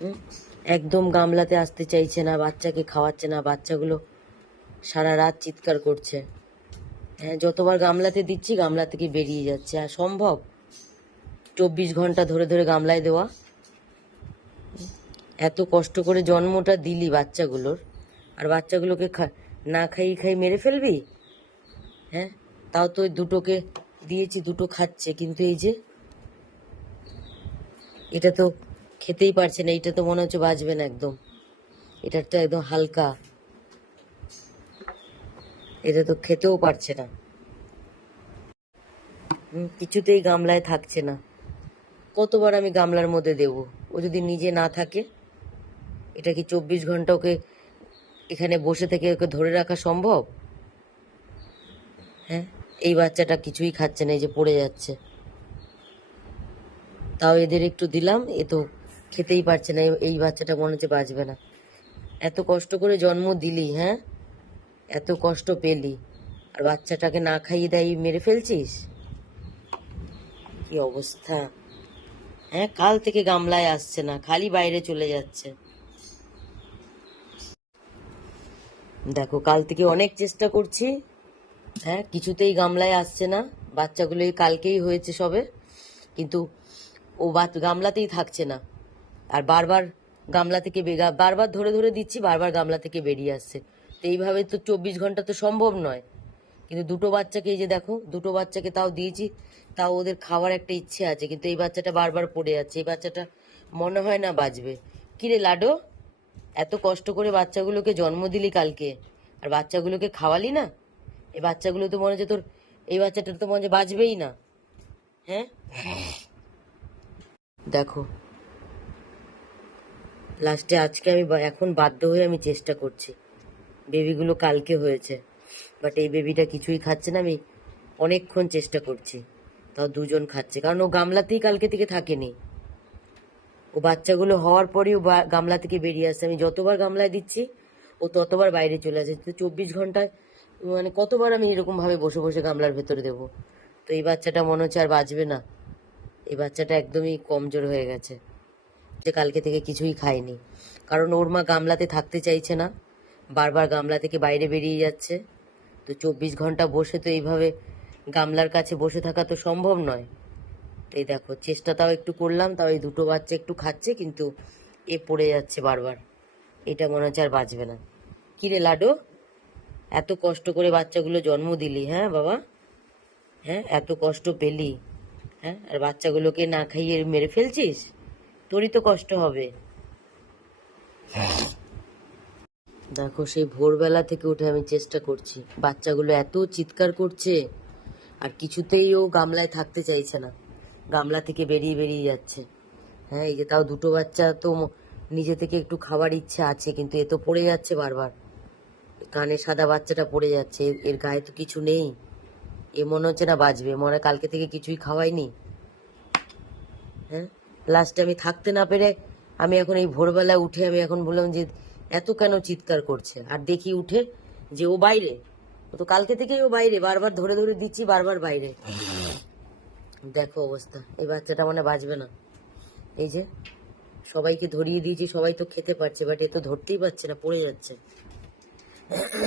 হুম, একদম গামলাতে আসতে চাইছে না, বাচ্চাকে খাওয়াচ্ছে না, বাচ্চাগুলো সারা রাত চিৎকার করছে। হ্যাঁ, যতবার গামলাতে দিচ্ছি গামলা থেকে বেরিয়ে যাচ্ছে। আর সম্ভব 24 ঘন্টা ধরে ধরে গামলায় দেওয়া? এত কষ্ট করে জন্মটা দিলি বাচ্চাগুলোর, আর বাচ্চাগুলোকে না খাইয়ে খাই মেরে ফেলবি? হ্যাঁ, তাও তো ওই দুটোকে দিয়েছি, দুটো খাচ্ছে, কিন্তু এই যে এটা তো খেতেই পারছে না। এটা তো মনে হচ্ছে বাঁচবে না একদম। এটার তো একদম হালকা, এটা তো খেতেও পারছে না। কিছুতেই গামলায় থাকছে না। কতবার আমি গামলার মধ্যে দেব? ও যদি নিজে না থাকে, এটা কি 24 ঘন্টা ওকে এখানে বসে থেকে ওকে ধরে রাখা সম্ভব? হ্যাঁ, এই বাচ্চাটা কিছুই খাচ্ছে না, এই যে পড়ে যাচ্ছে। তাও এদের একটু দিলাম, এ তো খেতেই পারছে না। এই বাচ্চাটা মনে হচ্ছে বাঁচবে না। এত কষ্ট করে জন্ম দিলি, হ্যাঁ, এত কষ্ট পেলি, আর বাচ্চাটাকে না খাইয়ে দাইয়ে মেরে ফেলছিস? কি অবস্থা! হ্যাঁ, কাল থেকে গামলায় আসছে না, খালি বাইরে চলে যাচ্ছে। দেখো, কাল থেকে অনেক চেষ্টা করছি, হ্যাঁ, কিছুতেই গামলায় আসছে না। বাচ্চাগুলো এই কালকেই হয়েছে সবে, কিন্তু ও গামলাতেই থাকছে না। আর বারবার গামলা থেকে বারবার ধরে ধরে দিচ্ছি, বারবার গামলা থেকে বেরিয়ে আসছে। তো এইভাবে তো 24 ঘন্টা তো সম্ভব নয়। কিন্তু দুটো বাচ্চাকে, এই যে দেখো, দুটো বাচ্চাকে তাও দিয়েছি, তাও ওদের খাওয়ার একটা ইচ্ছে আছে, কিন্তু এই বাচ্চাটা বারবার পড়ে যাচ্ছে। এই বাচ্চাটা মনে হয় না বাঁচবে। কিরে লাডো, এত কষ্ট করে বাচ্চাগুলোকে জন্ম দিলি কালকে, আর বাচ্চাগুলোকে খাওয়ালি না? এই বাচ্চাগুলো তো মনে হচ্ছে তোর, এই বাচ্চাটা তো মনে হচ্ছে বাঁচবেই না। হ্যাঁ, দেখো, লাস্টে আজকে আমি এখন বাধ্য হয়ে আমি চেষ্টা করছি। বেবিগুলো কালকে হয়েছে, বাট এই বেবিটা কিছুই খাচ্ছে না। আমি অনেকক্ষণ চেষ্টা করছি, তাও দুজন খাচ্ছে, কারণ ও গামলাতেই কালকে থেকে থাকেনি। ও বাচ্চাগুলো হওয়ার পরেই ও গামলা থেকে বেরিয়ে আসছে। আমি যতবার গামলায় দিচ্ছি ও ততবার বাইরে চলে আসে। তো 24 ঘন্টায় মানে কতবার আমি এরকমভাবে বসে বসে গামলার ভেতরে দেবো? তো এই বাচ্চাটা মনে হচ্ছে আর বাঁচবে না। এই বাচ্চাটা একদমই কমজোর হয়ে গেছে, যে কালকে থেকে কিছুই খায়নি। কারণ ওর মা গামলাতে থাকতে চাইছে না, বারবার গামলা থেকে বাইরে বেরিয়ে যাচ্ছে। তো 24 ঘন্টা বসে তো এইভাবে গামলার কাছে বসে থাকা তো সম্ভব নয়। তো এই দেখো, চেষ্টা তাও একটু করলাম, তাও এই দুটো বাচ্চা একটু খাচ্ছে, কিন্তু এ পড়ে যাচ্ছে বারবার। এটা মনে হচ্ছে আর বাঁচবে না। কিরে লাডো, এত কষ্ট করে বাচ্চাগুলো জন্ম দিলি, হ্যাঁ বাবা, হ্যাঁ, এত কষ্ট পেলি, হ্যাঁ, আর বাচ্চাগুলোকে না খাইয়ে মেরে ফেলছিস? তোরই তো কষ্ট হবে। দেখো, সেই ভোরবেলা থেকে উঠে আমি চেষ্টা করছি, বাচ্চাগুলো এত চিৎকার করছে, আর কিছুতেই ও গামলায় থাকতে চাইছে না, গামলা থেকে বেরিয়ে বেরিয়ে যাচ্ছে। হ্যাঁ, এই যে তাও দুটো বাচ্চা তো নিজে থেকে একটু খাবার ইচ্ছে আছে, কিন্তু এ তো পড়ে যাচ্ছে বারবার। কানে সাদা বাচ্চাটা পড়ে যাচ্ছে, এর গায়ে তো কিছু নেই। এ মনে হচ্ছে না বাঁচবে, মনে হয় কালকে থেকে কিছুই খাওয়াইনি। হ্যাঁ, লাস্টে আমি থাকতে না পেরে আমি এখন এই ভোরবেলা উঠে আমি এখন বললাম যে এত কেন চিৎকার করছে, আর দেখি উঠে যে ও বাইরে। ও তো কালকে থেকেই ও বাইরে, বারবার ধরে ধরে দিচ্ছি, বারবার বাইরে। দেখো অবস্থা, এই বাচ্চাটা মানে বাঁচবে না। এই যে সবাইকে ধরিয়ে দিয়েছি, সবাই তো খেতে পারছে, বাট এ তো ধরতেই পারছে না, পড়ে যাচ্ছে।